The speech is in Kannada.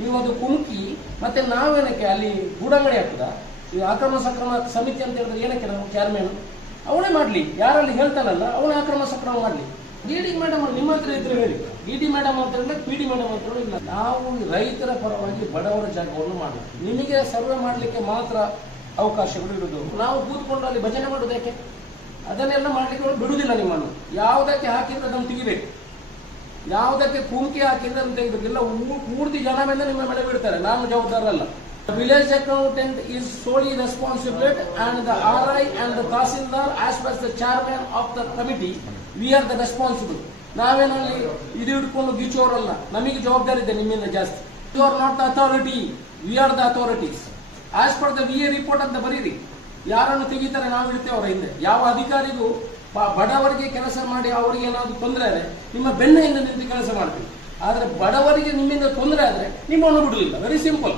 ನೀವು ಅದು ಕುಮುಕಿ ಮತ್ತೆ ನಾವೇನಕ್ಕೆ ಅಲ್ಲಿ ಗೂಡಂಗಡಿ ಹಾಕುದ ಈ ಅಕ್ರಮ ಸಕ್ರಮ ಸಮಿತಿ ಅಂತ ಹೇಳಿದ್ರೆ ಏನಕ್ಕೆ ನಾವು ಚೇರ್ಮನ್ ಅವನೇ ಮಾಡ್ಲಿ. ಯಾರಲ್ಲಿ ಹೇಳ್ತಾನಲ್ಲ ಅವನೇ ಅಕ್ರಮ ಸಕ್ರಮ ಮಾಡ್ಲಿ. ಡಿ ಡಿ ಮೇಡಮ್ ನಿಮ್ಮ ಹತ್ರ ಇದ್ರೆ ಹೇಳಿ. ಡಿ ಡಿ ಮೇಡಮ್ ಅಂತ ಹೇಳಿದ್ರೆ ಪಿ ಡಿ ಮೇಡಮ್ ಅಂತ ಇಲ್ಲ. ನಾವು ರೈತರ ಪರವಾಗಿ ಬಡವರ ಜಾಗವನ್ನು ಮಾಡಲ್ಲ ನಿಮಗೆ ಸರ್ವೆ ಮಾಡಲಿಕ್ಕೆ ಮಾತ್ರ ಅವಕಾಶಗಳು ಇರೋದು ನಾವು ಕೂತ್ಕೊಂಡು ಅಲ್ಲಿ ಭಜನೆ ಮಾಡೋದಕ್ಕೆ ಅದನ್ನೆಲ್ಲ ಮಾಡಲಿಕ್ಕೆ ಬಿಡುವುದಿಲ್ಲ ನಿಮ್ಮನ್ನು. ಯಾವುದಕ್ಕೆ ಹಾಕಿದ್ರೆ ಅದನ್ನು ತೆಗಿಬೇಕು? ಯಾವುದಕ್ಕೆ ಕುಂಕಿ ಹಾಕಿದ್ರೆ ಅಂತ ಇದಕ್ಕೆಲ್ಲ ಪೂರ್ತಿ ಜನ ಮೇಲೆ ನಿಮ್ಮ ಮೇಲೆ ಬಿಡ್ತಾರೆ ನಾನು ಜವಾಬ್ದಾರಲ್ಲ village accountant is solely responsibility and the R I and the tahsildar as was the chairman of the committee we are the responsible ನಾವೇನಲ್ಲಿ ಇದು ಹಿಡ್ಕೊಂಡು ಗೀಚೋರಲ್ಲ ನಮಗೆ ಜವಾಬ್ದಾರಿ ಇದೆ ನಿಮ್ಮಿಂದ ಜಾಸ್ತಿ. You are not the authority we are the authorities as per the V A report ಅಂತ ಬರೀರಿ. ಯಾರನ್ನು ತೆಗಿತಾರೆ ನಾವು ಇಡ್ತೇವೆ ಅವರ ಹಿಂದೆ. ಯಾವ ಅಧಿಕಾರಿಗೂ ಬಡವರಿಗೆ ಕೆಲಸ ಮಾಡಿ ಅವರಿಗೆ ಏನಾದರೂ ತೊಂದರೆ ಆದರೆ ನಿಮ್ಮ ಬೆನ್ನ ಹಿಂದೆ ನಿಂತು ಕೆಲಸ ಮಾಡ್ತೀವಿ. ಆದರೆ ಬಡವರಿಗೆ ನಿಮ್ಮಿಂದ ತೊಂದರೆ ಆದರೆ ನಿಮ್ಮನ್ನು ಬಿಡಲಿಲ್ಲ ವೆರಿ ಸಿಂಪಲ್